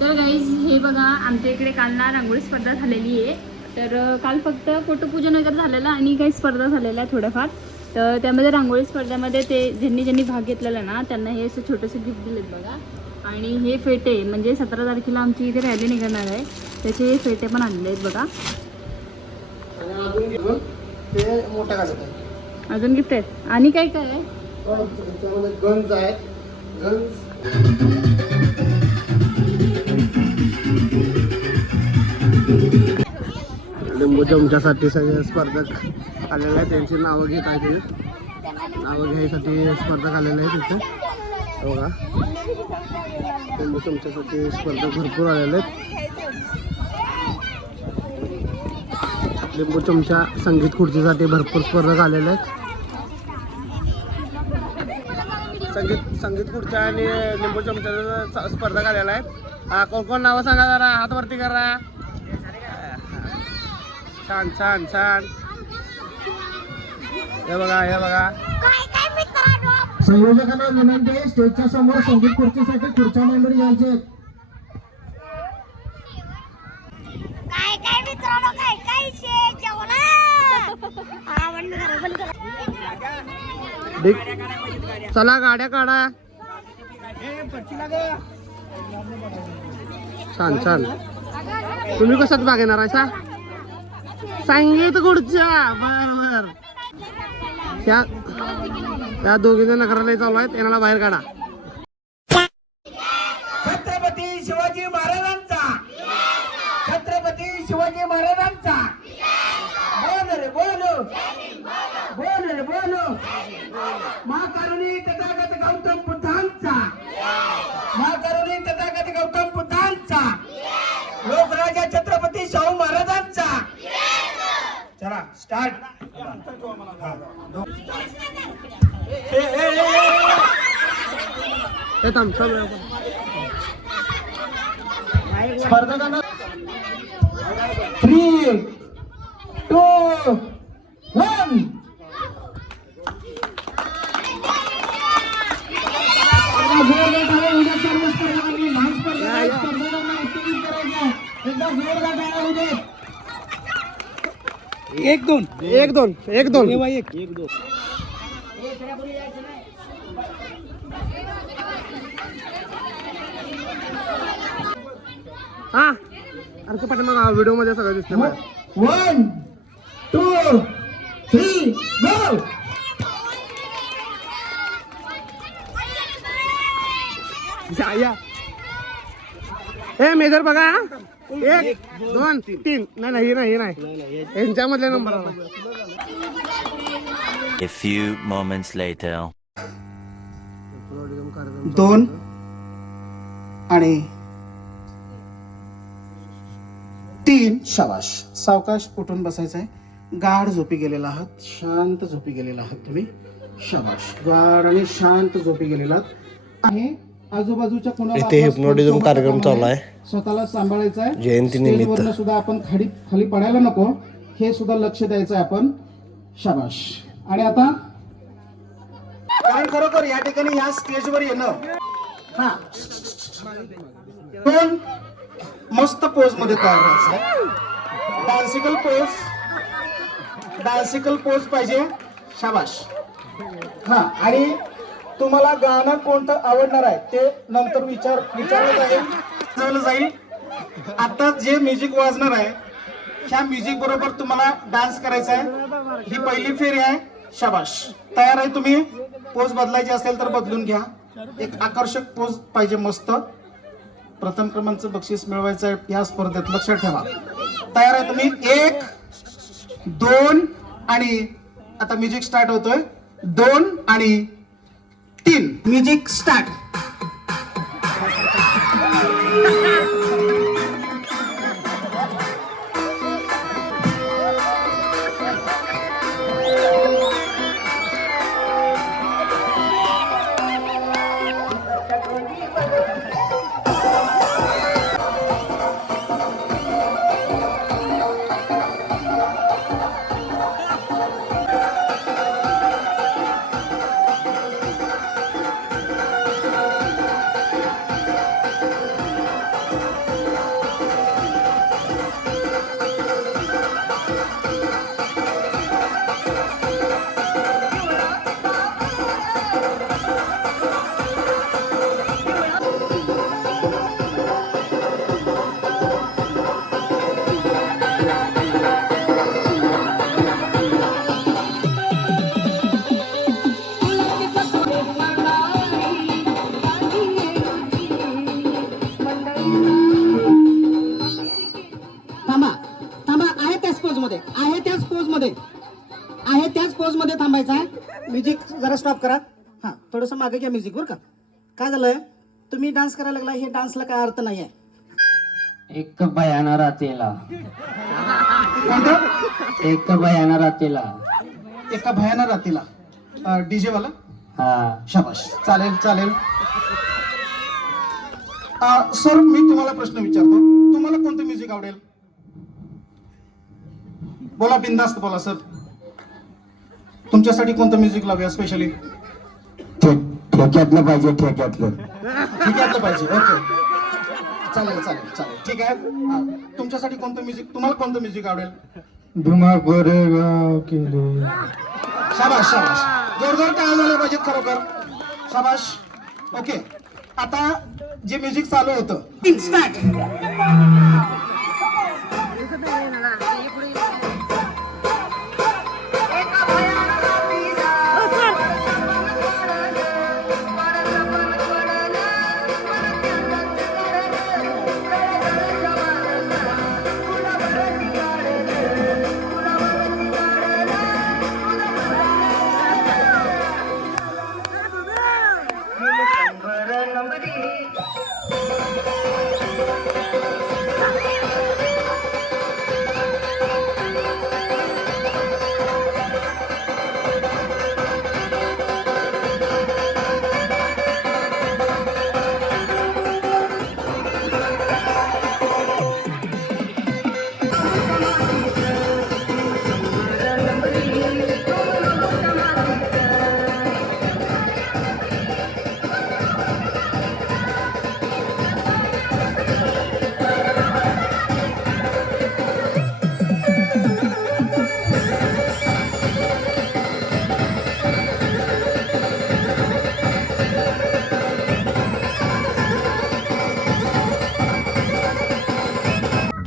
तर गाईज हे बघा आमच्या इकडे काल ना रांगोळी स्पर्धा झालेली आहे. तर काल फक्त फोटोपूजन वगैरे झालेलं आणि काही स्पर्धा झालेल्या थोड्याफार. तर त्यामध्ये रांगोळी स्पर्धेमध्ये ते ज्यांनी भाग घेतलेला ना त्यांना हे असं छोटंसं गिफ्ट दिलेत बघा. आणि हे फेटे म्हणजे 17 तारखेला आमची इथे रॅली निघणार आहे, त्याचे फेटे पण आणले आहेत बघा. अजून गिफ्ट आहेत आणि काय काय आहे. गन्स आहेत. लिंबू चमच्यासाठी सगळे स्पर्धक आलेले आहेत. त्यांची नावं घेत आहेत. नावं घ्यायसाठी स्पर्धक आलेले आहेत तिथे बघा. लिंबू चमच्यासाठी स्पर्धक भरपूर आलेले आहेत. लिंबू चमचा संगीत खुर्चीसाठी भरपूर स्पर्धक आलेले आहेत. संगीत खुर्च्या आणि लिंबू चमच्याचा स्पर्धक आलेला आहे. कोण कोण नावं सांगा जरा, हात वरती करा. छान छान छान. हे बघा हे बघा. संयोजकांना विनंती आहे, स्टेजच्या समोर संगीत खुर्चीसाठी खुर्च्या मांडून यायचे. चला गाड्या काढा. छान छान. तुम्ही कशात भाग घेणार आहे? संगीत खुर्च्या. बर बर. त्या दोघींना नगराला चालू आहेत, यांना बाहेर काढा. छत्रपती शिवाजी महाराजांचा. छत्रपती शिवाजी महाराजांचा. बोल रे बोलो, बोल रे बोलो. महाकरुणी तथागत गौतम बुद्धांचा. महाकरुणी तथागत गौतम बुद्धांचा. लोकराजा छत्रपती शाहू महाराजांचा. चला स्टार्ट. स्पर्धकांना 3, 2, 1. एक दोन. हा अरे पाठीमाग व्हिडिओ मध्ये सगळं दिसतं. 1, 2, 3 गो. हे मेजर बघा. 1, 2, 3. नाही यांच्यामधल्या नंबर आला. A few moments later. 2 आणि 3. शाबाश. सावकाश उठून बसायचं आहे. गाढ झोपी गेलेला आहात, शांत झोपी गेलेला आहात तुम्ही. शाबाश. गाढ आणि शांत झोपी गेलेला आहात. आणि आजूबाजूच्या इथे हिप्नोटिझम कार्यक्रम चालू आहे. स्वतःला सांभाळायचं आहे. जयंती निमित्त सुद्धा आपण खाली पडायला नको, हे सुद्धा लक्ष द्यायचं आहे आपण. शाबाश. आणि आता कारण खरोखर या ठिकाणी या स्टेजवर येणं, हा 2 मस्त पोज मध्ये तयार व्हायचं. डान्सिकल पोज पाहिजे. शाबाश. हा आणि तुम्हाला गाणं कोणतं आवडणार आहे ते नंतर विचारलं जाईल. आता जे म्युझिक वाजणार आहे ह्या म्युझिक बरोबर तुम्हाला डान्स करायचा आहे. ही पहिली फेरी आहे. शाबाश. तयार आहे तुम्ही? पोज बदलायची असेल तर बदलून घ्या. एक आकर्षक पोज पाहिजे मस्त. प्रथम क्रमांकाचं बक्षीस मिळवायचं आहे या स्पर्धेत, लक्षात ठेवा. तयार आहे तुम्ही? 1, 2 आणि आता म्युझिक स्टार्ट होतोय. 2 आणि 3. Music start. थांबा थांबा, आहे त्याच पोज मध्ये, आहे त्याच पोज मध्ये, आहे त्याच पोज मध्ये थांबायचं आहे. म्युझिक जरा स्टॉप करा. हा, थोडस मागे घ्या म्युझिक, बरं का. काय झालंय, तुम्ही डान्स करायला लागला, हे डान्सला काय अर्थ नाही आहे. एक बयाना रातेला, कोणतं? एक बयाना रातेला. एका भयाना रातीला डीजे वाला. हा, शाबाश, चालेल चालेल. सर, मी तुम्हाला प्रश्न विचारतो, तुम्हाला कोणतं म्युझिक आवडेल? बोला, बिंदास्त बोला सर. तुमच्यासाठी कोणतं म्युझिक लावूया स्पेशली? ठेक्यातलं पाहिजे, ठेक्यातलं. ठीक आहे पाहिजे. ओके, चालेल चालेल चालेल, ठीक आहे. तुमच्यासाठी कोणतं म्युझिक, तुम्हाला कोणतं म्युझिक आवडेल? धुमा गोरेगाव केले. शाबाश शाबाश, जोरदार काय झालं पाहिजेत खरोखर. शाबाश. ओके, आता जे म्युझिक चालू होतं,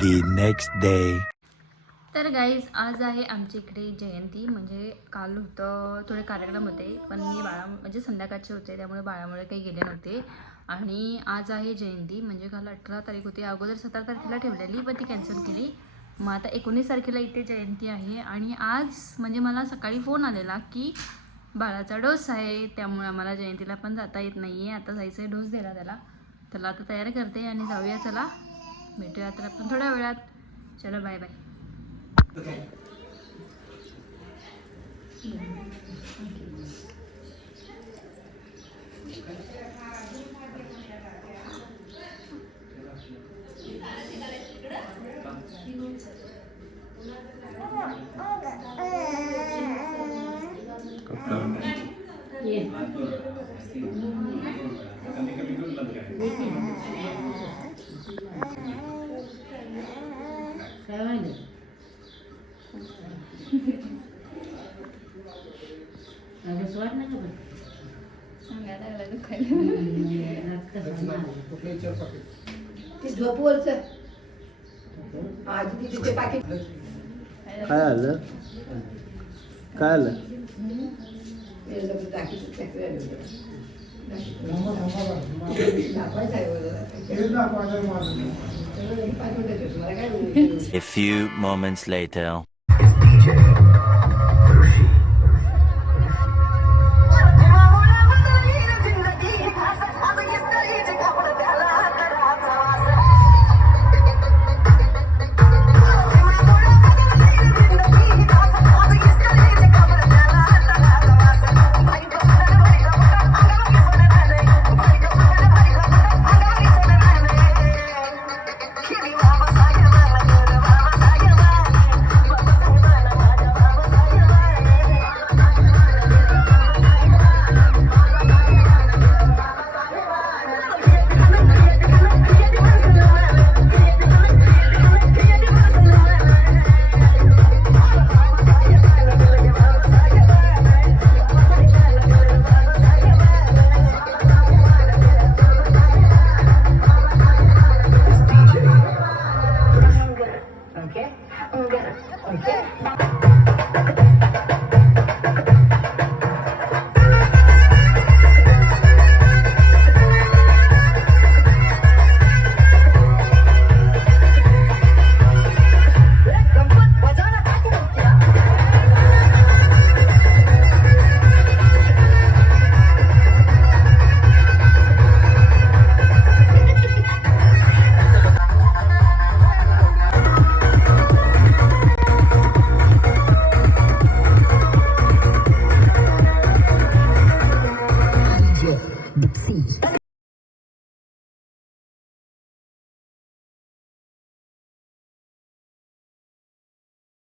The next day. तर गाईज, आज आहे आमच्या इकडे जयंती. म्हणजे काल होतं थोडे कार्यक्रम होते, पण मी म्हणजे संध्याकाळचे होते, त्यामुळे बाळामुळे काही गेले नव्हते. आणि आज आहे जयंती. म्हणजे काल 18 तारीख होती, अगोदर 17 तारखेला ठेवलेली, पण ती कॅन्सल केली. मग आता 19 तारखेला इथे जयंती आहे. आणि आज म्हणजे मला सकाळी फोन आलेला की बाळाचा डोस आहे, त्यामुळे आम्हाला जयंतीला पण जाता येत नाही आहे. आता जायचं आहे डोस द्यायला त्याला आता तयारी करते आणि जाऊया. चला, भेटूया तर आपण थोड्या वेळात. चलो, बाय बाय. काय आलं, काय आलं? A few moments later.